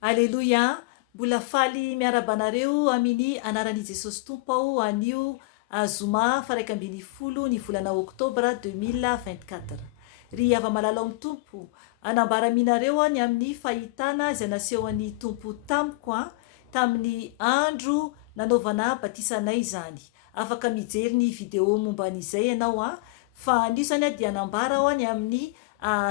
Aleloia, mbola faly miarabanareo amin'ny anaran'i Jesosy Tompo aho anio zoma faraika ambin'ny folo ny volana oktobra 2024. Ry ava-malala amin'ny Tompo, anambaraminareo ny amin'ny fahitana izay nasehon'ny Tompo tamiko tamin'ny andro nanaovana batisanay izany. Afaka mijery ny video momba an'izay ianao fa anio zany dia anambara aho ny amin'ny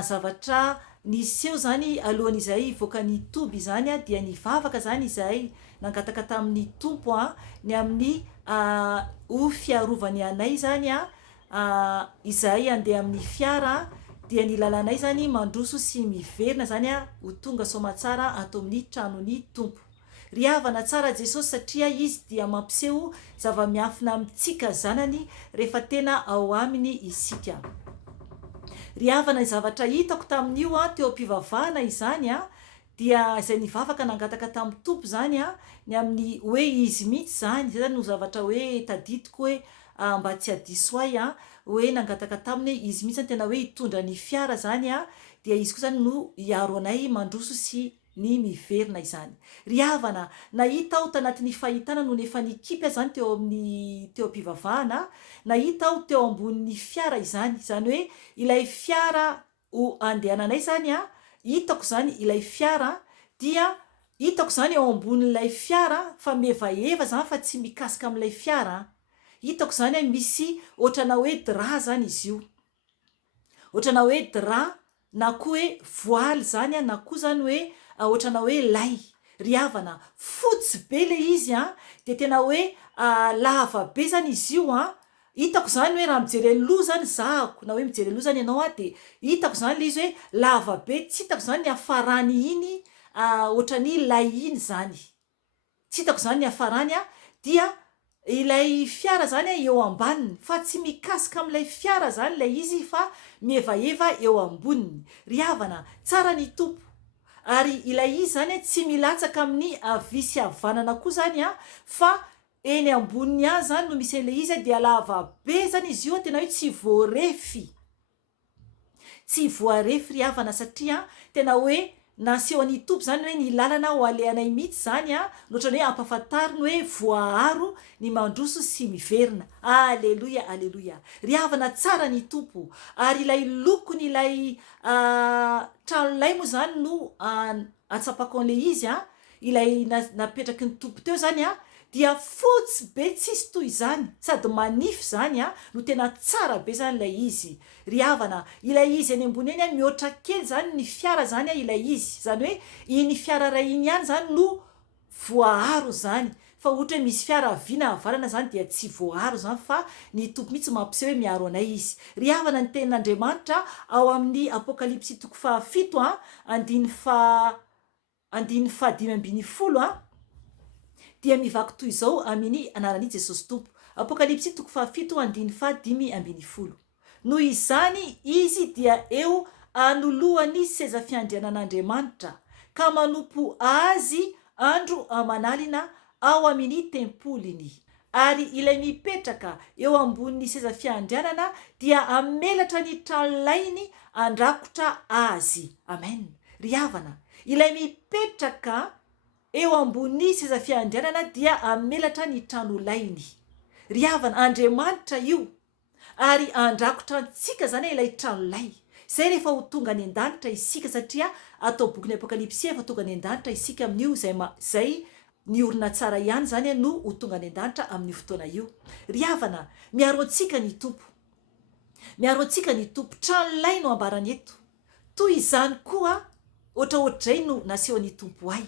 zavatra niseho zany alohan'izay voaka ny toby zany dia nivavaka zany izay nangataka tamin'ny Tompo ny amin'ny ho fiarovany anay zany izay andeha amin'ny fiara dia ny lalanay zany mandroso sy miverina zany ho tonga somatsara ato amin'ny tranon'ny Tompo. Ry havana tsara Jesosy satria izy dia mampiseho zava-miafina amintsika zanany rehefa tena ao aminy isika. Ry havana zavatra hitako tamin'io teo am-pivavahana izany dia izay nivavaka nangataka tamin'ny Tompo zany ny amin'ny hoe izy mihitsy zany zay zany no zavatra hoe tadidiko hoe mba tsy hadiso ahy hoe nangataka taminy izy mihitsy zany tena hoe hitondra ny fiara zany dia izy koa zany no hiaro anay mandroso sy ny miverina izany. Ry havana nahita aho tanatin'ny fahitana no nefa nikipy zany teo am-pivavahana, nahita aho teo ambonin'ny fiara izany hoe ilay fiara ho andehananay zany hitako zany ilay fiara dia hitako zany eo ambonin'ilay fiara fa mevaheva zany fa tsy mikasika amin'ilay fiara. Hitako zany misy ohatrana hoe drap zany izy io, ohatrana hoe drap na koa hoe voile zany na koa zany hoe ohatrana hoe lay. Ry havana fotsy be le izy dia tena hoe lava be zany izy io hitako zany hoe raha mijery aloha zany zahako na hoe mijery aloha zany ianao dia hitako zany le izy hoe lava be, tsy hitako zany ny hafarany iny ohatrany lay iny zany, tsy hitako zany ny hafarany dia ilay fiara zany eo ambaniny fa tsy mikasika amin'ilay fiara zany ilay izy fa mievaheva eo amboniny. Ry havana tsara ny Tompo ary ilay izy zany tsy milatsaka amin'ny havia sy havanana koa zany fa eny amboniny zany no misy ilay izy dia lava be zany izy io tena hoe tsy voarefy, tsy voarefy ry havana satria tena hoe nasehon'ny Tompo zany hoe ny lalana ho alehanay mihitsy zany nohatrany hoe ampahafantariny hoe voaharo ny mandroso sy miverina. Aleloia, aleloia. Ry havana tsara ny Tompo ary ilay lokony ilay tranolay moa zany no atsapako an'ilay izy ilay napetraky ny Tompo teo zany dia fotsy be tsisy toy izany sady manify zany no tena tsara be zany ilay izy. Ry havana ilay izy any ambony eny mihoatra kely zany ny fiara zany ilay izy zany hoe iny fiara ray iny ihany zany no voaharo zany fa ohatra hoe misy fiara havia havarana zany dia tsy voaharo zany fa ny Tompo mihitsy mampiseho hoe miaro anay izy. Ry havana ny tenin'Andriamanitra ao amin'ny apokalipsy 7 andiny 5:10 dia mivaky toy izao amin'ny anaran'i Jesosy Tompo. Apokalipsy 7 andiny 5:10. Noho izany izy dia eo anoloan'ny seza fiandrianan'Andriamanitra ka manompo azy andro amanalina ao amin'ny tempoliny. Ary ilay mipetraka eo ambonin'ny seza fiandrianana dia amelatra ny tranolainy andrakotra azy. Amen. Ry havana ilay mipetraka eo ambony seza fiandrianana dia amelatra ny tranolainy. Ry havana Andriamanitra io ary andrakotra antsika zany ilay tranolay zay rehefa ho tonga any an-danitra isika satria atao boky ny apokalipsy efa tonga any an-danitra isika amin'io zay ny orina tsara ihany zany no ho tonga any an-danitra amin'ny fotoana io. Ry havana miaro antsika ny Tompo, miaro antsika ny Tompo. Tranolay no ambarany eto toy izany koa ohatraohatray no nasehon'ny Tompo ahy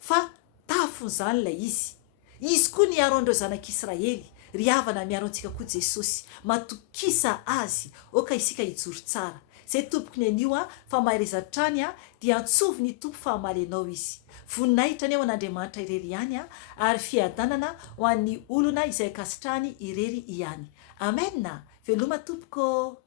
fa tafony zany ilay izy koa niaro andreo zanak'Israely. Ry havana miaro antsika koa Jesosy matokisa azy oka isika hijoro tsara. Zay tompoko ny anio fa mahereza-trany dia antsovi ny Tompo fa hamaly anao izy. Voninahitra ny eo an'Andriamanitra irery ihany ary fiadanana ho an'ny olona izay kasitrahany irery ihany. Amen. Veloma tompoko.